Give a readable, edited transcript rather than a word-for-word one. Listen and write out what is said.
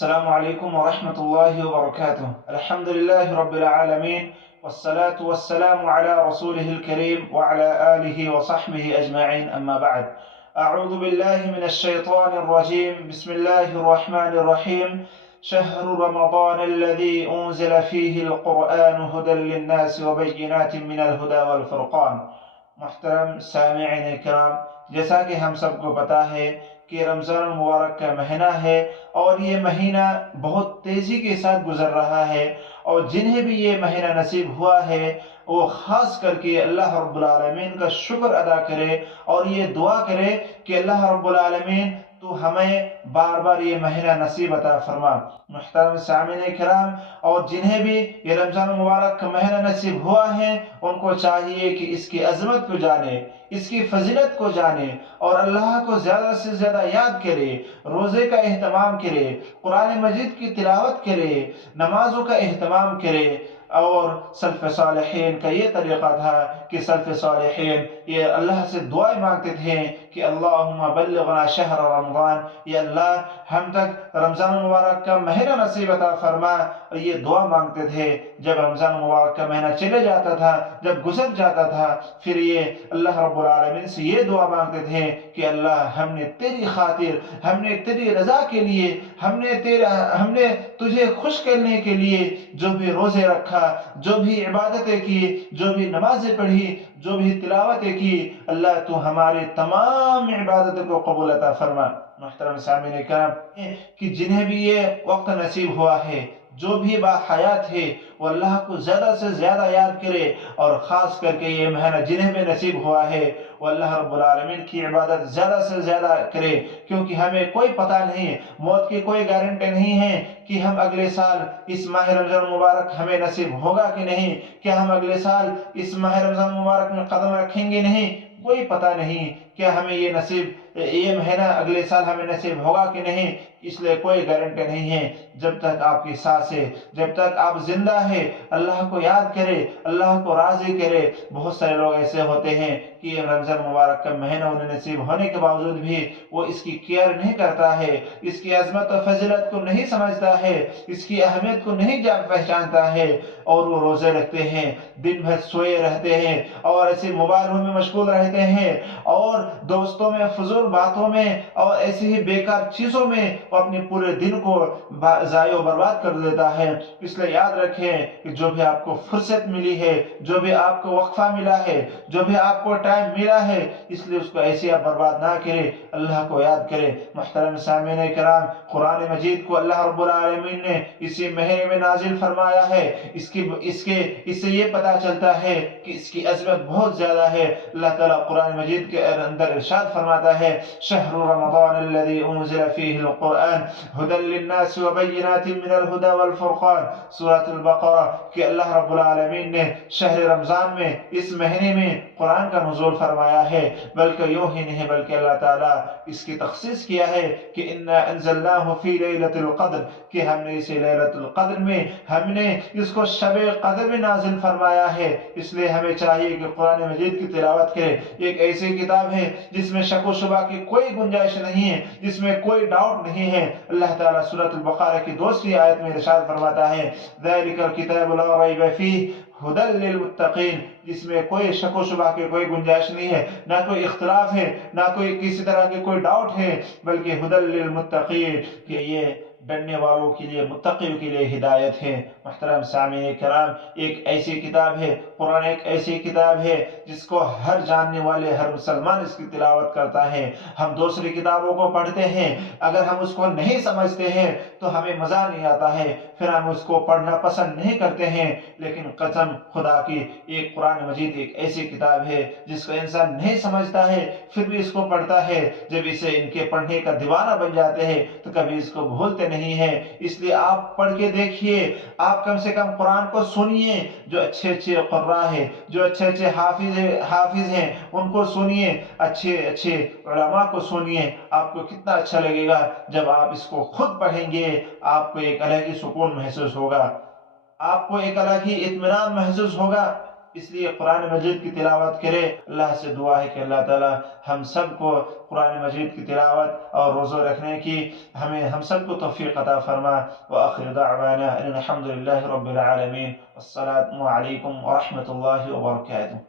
السلام عليكم ورحمة الله وبركاته. الحمد لله رب العالمين، والصلاة والسلام على رسوله الكريم وعلى آله وصحبه أجمعين، أما بعد. أعوذ بالله من الشيطان الرجيم. بسم الله الرحمن الرحيم. شهر رمضان الذي أنزل فيه القرآن هدى للناس وبينات من الهدى والفرقان. محترم سامعین کرام، جیسا کہ ہم سب کو پتا ہے کہ رمضان المبارک کا مہینہ ہے اور یہ مہینہ بہت تیزی کے ساتھ گزر رہا ہے، اور جنہیں بھی یہ مہینہ نصیب ہوا ہے وہ خاص کر کے اللہ رب العالمین کا شکر ادا کرے اور یہ دعا کرے کہ اللہ رب العالمین تو ہمیں بار بار یہ مہینہ نصیب عطا فرما۔ محترم سامعین کرام، اور جنہیں بھی یہ رمضان المبارک کا مہینہ نصیب ہوا ہے ان کو چاہیے کہ اس کی عظمت کو جانے، اس کی فضیلت کو جانے اور اللہ کو زیادہ سے زیادہ یاد کرے، روزے کا اہتمام کرے، قرآن مجید کی تلاوت کرے، نمازوں کا اہتمام کرے۔ اور سلف صالحین کا یہ طریقہ تھا کہ سلف صالحین یہ اللہ سے دعائیں مانگتے تھے کہ اللہم بلغنا شہر رمضان، یا اللہ ہم تک رمضان المبارک کا مہینہ نصیب عطا فرما، اور یہ دعا مانگتے تھے۔ جب رمضان المبارک کا مہینہ چلے جاتا تھا، جب گزر جاتا تھا، پھر یہ اللہ رب العالمین سے یہ دعا مانگتے تھے کہ اللہ ہم نے تیری خاطر، ہم نے تیری رضا کے لیے، ہم نے تجھے خوش کرنے کے لیے جو بھی روزے رکھا، جو بھی عبادتیں کی، جو بھی نمازیں پڑھی، جو بھی تلاوتیں کی، اللہ تو ہماری تمام عبادتوں کو قبول عطا فرما۔ محترم سامعین کرام، کہ جنہیں بھی یہ وقت نصیب ہوا ہے، جو بھی با حیات ہے، وہ اللہ کو زیادہ سے زیادہ یاد کرے، اور خاص کر کے یہ مہینہ جنہیں بھی نصیب ہوا ہے وہ اللہ رب العالمین کی عبادت زیادہ سے زیادہ کرے، کیونکہ ہمیں کوئی پتہ نہیں، موت کی کوئی گارنٹی نہیں ہے کہ ہم اگلے سال اس ماہ رمضان مبارک ہمیں نصیب ہوگا کہ نہیں، کیا ہم اگلے سال اس ماہ رمضان مبارک میں قدم رکھیں گے نہیں، کوئی پتہ نہیں کہ ہمیں یہ مہینہ اگلے سال ہمیں نصیب ہوگا کہ نہیں، اس لیے کوئی گارنٹی نہیں ہے۔ جب تک آپ کی سانس ہے، جب تک آپ زندہ ہے، اللہ کو یاد کرے، اللہ کو راضی کرے۔ بہت سارے لوگ ایسے ہوتے ہیں کہ یہ رمضان مبارک کا مہینہ انہیں نصیب ہونے کے باوجود بھی وہ اس کی کیئر نہیں کرتا ہے، اس کی عظمت و فضیلت کو نہیں سمجھتا ہے، اس کی اہمیت کو نہیں جان پہچانتا ہے، اور وہ روزے رکھتے ہیں، دن بھر سوئے رہتے ہیں، اور ایسے موبائلوں میں مشغول رہتے ہیں، اور دوستوں میں، فضول باتوں میں، اور ایسی ہی بیکار چیزوں میں وہ اپنے پورے دن کو ضائع و برباد کر دیتا ہے۔ اس لیے یاد رکھیں کہ جو بھی آپ کو فرصت ملی ہے، جو بھی آپ کو وقفہ ملا ہے، جو بھی آپ کو ٹائم ملا ہے، اس لیے اس کو ایسے آپ برباد نہ کریں، اللہ کو یاد کریں۔ محترم سامعین کرام، قرآن مجید کو اللہ رب العالمین نے اسی مہینے میں نازل فرمایا ہے، اس سے یہ پتہ چلتا ہے کہ اس کی عظمت بہت زیادہ ہے۔ اللہ تعالیٰ قرآن مجید کے اندر ارشاد فرماتا ہے، شہر رمضان الذي انزل فيه القرآن هدى للناس وبينات من الهدى والفرقان، سورۃ البقرہ، کہ اللہ رب العالمین نے شہر رمضان میں، اس مہینے میں قرآن کا نزول فرمایا ہے۔ بلکہ یوں ہی نہیں، بلکہ اللہ تعالیٰ اس کی تخصیص کیا ہے کہ انا انزلناه في ليلة القدر، کہ ہم نے اسے لیلۃ القدر میں، ہم نے اس کو شب قدر میں نازل فرمایا ہے۔ اس لیے ہمیں چاہیے کہ قرآن مجید کی تلاوت کریں۔ ایک ایسی کتاب ہے جس میں شک و شبہ کی کوئی گنجائش نہیں ہے، جس میں کوئی ڈاؤٹ نہیں ہے۔ اللہ تعالیٰ سورۃ البقرہ کی دوسری آیت میں ارشاد فرماتا ہے، ذَلِكَ الْكِتَابُ لَا رَيْبَ فِيهِ ہدی للمتقین، جس میں کوئی شک و شبہ کی کوئی گنجائش نہیں ہے، نہ کوئی اختلاف ہے، نہ کوئی کسی طرح کی کوئی ڈاؤٹ ہے، بلکہ ہدی للمتقین، کہ یہ ڈرنے والوں کے لیے، متقیوں کے لیے ہدایت ہے۔ محترم سامعین کرام، ایک ایسی کتاب ہے، قرآن ایک ایسی کتاب ہے جس کو ہر جاننے والے، ہر مسلمان اس کی تلاوت کرتا ہے۔ ہم دوسری کتابوں کو پڑھتے ہیں، اگر ہم اس کو نہیں سمجھتے ہیں تو ہمیں مزہ نہیں آتا ہے، پھر ہم اس کو پڑھنا پسند نہیں کرتے ہیں۔ لیکن قسم خدا کی، ایک قرآن مجید ایک ایسی کتاب ہے جس کو انسان نہیں سمجھتا ہے، پھر بھی اس کو پڑھتا ہے، جب اسے ان کے پڑھنے کا دیوانہ بن جاتے ہیں تو کبھی اس کو بھولتے نہیں ہیں۔ اس لیے آپ پڑھ کے دیکھیے، آپ کم سے کم قرآن کو سنیے، جو اچھے اچھے قراء ہیں، جو اچھے اچھے حافظ ہیں، ان کو سنیے، اچھے اچھے علماء کو سنیے۔ آپ کو کتنا اچھا لگے گا جب آپ اس کو خود پڑھیں گے، آپ کو ایک الگ ہی سکون محسوس ہوگا، آپ کو ایک الگ ہی اطمینان محسوس ہوگا اس لیے قرآن مجید کی تلاوت کرے۔ اللہ سے دعا ہے کہ اللہ تعالی ہم سب کو قرآن مجید کی تلاوت اور روزہ رکھنے کی ہم سب کو توفیق عطا فرما۔ وآخر دعوانا ان الحمد للہ رب العالمین، السلام علیکم ورحمۃ اللہ وبرکاتہ۔